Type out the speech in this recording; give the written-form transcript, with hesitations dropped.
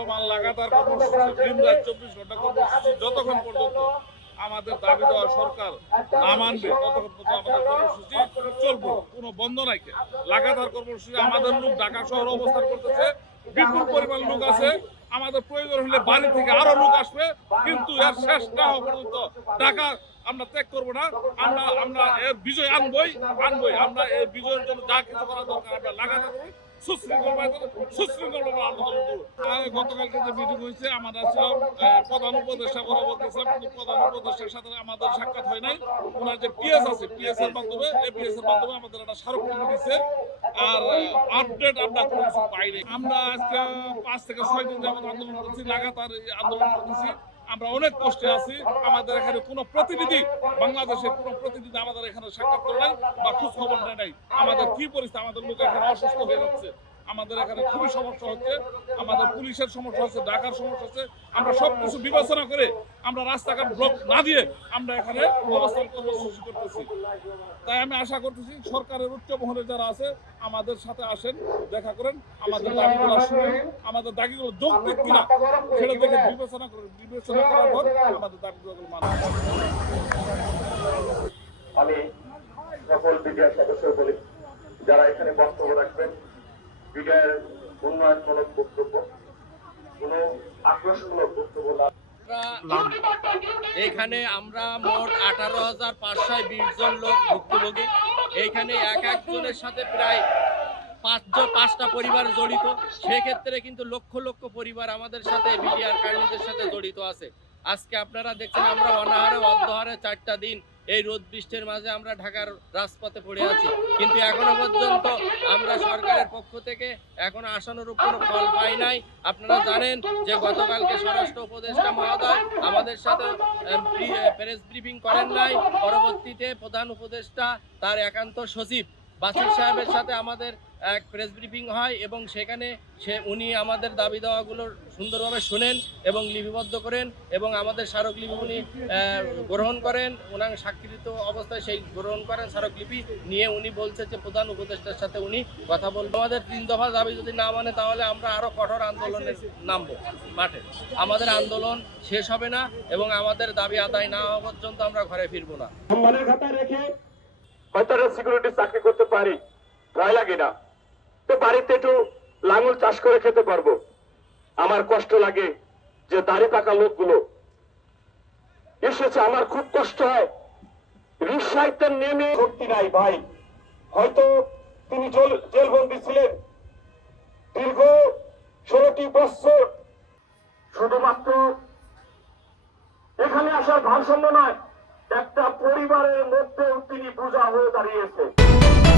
চলমান লাগাতার কর্মসূচি, দিনরাত 24 ঘন্টা কর্মসূচি যতক্ষণ পর্যন্ত আমাদের দাবি দেওয়া সরকার না মানবে ততক্ষণ পর্যন্ত আমাদের কর্মসূচি চলবে, কোনো বন্ধ নাই। লাগাতার কর্মসূচি, আমাদের লোক ঢাকা শহরে অবস্থান করতেছে, বিপুল পরিমাণ লোক আছে। আমাদের প্রয়োজন হলে বাড়ি থেকে আরো লোক আসবে, কিন্তু এর শেষ না হওয়া পর্যন্ত ঢাকা আমরা ত্যাগ করবো না। আমরা এর বিজয় আনবই। আমরা এই বিজয়ের জন্য যা কিছু করা দরকার আমরা লাগাতার সুশৃঙ্খল আন্দোলন করব। গতকালকে যে মিটিং হয়েছে, আমরা ছিলাম প্রধান উপদেষ্টা বরাবর গেছিলাম, কিন্তু প্রধান উপদেষ্টার সাথে আমাদের সাক্ষাৎ হয় নাই। ওনার যে পিএস আছে, পিএস এর মাধ্যমে আমাদের একটা স্মারকলিপি দিচ্ছে, আর আপডেট আমরা কোনো কিছু পাইনি। আমরা আজকে 5 থেকে 6 দিন যাবত আন্দোলন করছি, লাগাতার আন্দোলন করতেছি। আমরা অনেক কষ্টে আছি। আমাদের এখানে কোনো প্রতিনিধি, বাংলাদেশের কোনো প্রতিনিধি আমাদের এখানে সাক্ষাৎ করে নাই বা খোঁজ খবর নেয় নাই। আমাদের কি পরিস্থিতি, আমাদের লোক এখানে অসুস্থ হয়ে যাচ্ছে, আমাদের এখানে খুবই সমস্যা হচ্ছে, আমাদের পুলিশের সমস্যা হচ্ছে, ঢাকার সমস্যা হচ্ছে। আমরা সবকিছু বিবেচনা করে আমরা রাস্তাঘাট ব্লক না দিয়ে আমরা এখানে অবস্থান কর্মসূচি করতেছি। তাই আমি আশা করতেছি সরকারের উচ্চ মহলে যারা আছে আমাদের সাথে আসেন, দেখা করেন, আমাদের দাবিগুলো শুনেন, আমাদের দাবিগুলো যৌক্তিক কিনা সেটা দেখে বিবেচনা করার পর আমাদের দাবিগুলো মানবেন। আমি সকল বিডিআর সদস্য বলি, যারা এখানে বক্তব্য রাখবেন, বিডিআর উন্নয়নমূলক বক্তব্য, কোনো আক্রোশমূলক বক্তব্য না। এইখানে আমরা মোট 18,520 জন লোক ভুক্তভোগী। এইখানে এক একজনের সাথে প্রায় 5টা পরিবার জড়িত। সেক্ষেত্রে কিন্তু লক্ষ লক্ষ পরিবার আমাদের সাথে বিডিআর কর্মীদের সাথে জড়িত আছে। আজকে আপনারা দেখছেন আমরা অনাহারে অধ্যহারে 4টা দিন এই রোদ বৃষ্টির মাঝে আমরা ঢাকার রাজপথে পড়ে আছি, কিন্তু এখনো পর্যন্ত আমরা সরকারের পক্ষ থেকে এখনো আশানুরূপ কোনো ফল পাই নাই। আপনারা জানেন যে গতকালকে স্বরাষ্ট্র উপদেষ্টা মহোদয় আমাদের সাথে প্রেস ব্রিফিং করেন নাই। পরবর্তীতে প্রধান উপদেষ্টা তার একান্ত সচিব বাসির সাহেবের সাথে আমাদের এক প্রেস ব্রিফিং হয় এবং সেখানে উনি আমাদের দাবি দেওয়াগুলো সুন্দরভাবে শোনেন এবং লিপিবদ্ধ করেন এবং আমাদের স্মারকলিপি উনি গ্রহণ করেন। ওনার স্বাক্ষরিত অবস্থায় সেই গ্রহণ করেন স্মারকলিপি নিয়ে। উনি বলছে যে প্রধান উপদেষ্টার সাথে উনি কথা বলবেন। আমাদের 3 দফা দাবি যদি না মানে তাহলে আমরা আরও কঠোর আন্দোলনে নামবো মাঠে। আমাদের আন্দোলন শেষ হবে না এবং আমাদের দাবি আদায় না হওয়া পর্যন্ত আমরা ঘরে ফিরবো না। সম্মানের খাতায় রেখে হয়তো সিকিউরিটি চাকরি করতে পারি, ভয় লাগে না, তো বাড়িতে একটু লাঙল চাষ করে খেতে পারবো। আমার কষ্ট লাগে যে দাড়ি পাকা লোকগুলো এসেছে, আমার খুব কষ্ট হয়। রিক্সাইতে নেমে শক্তি নাই ভাই, হয়তো তিনি জেলবন্দি ছিলেন দীর্ঘ 16টি বছর। শুধুমাত্র এখানে আসার ভারসাম্য নয়, একটা পরিবারের মধ্যেও তিনি বোঝা হয়ে দাঁড়িয়েছে।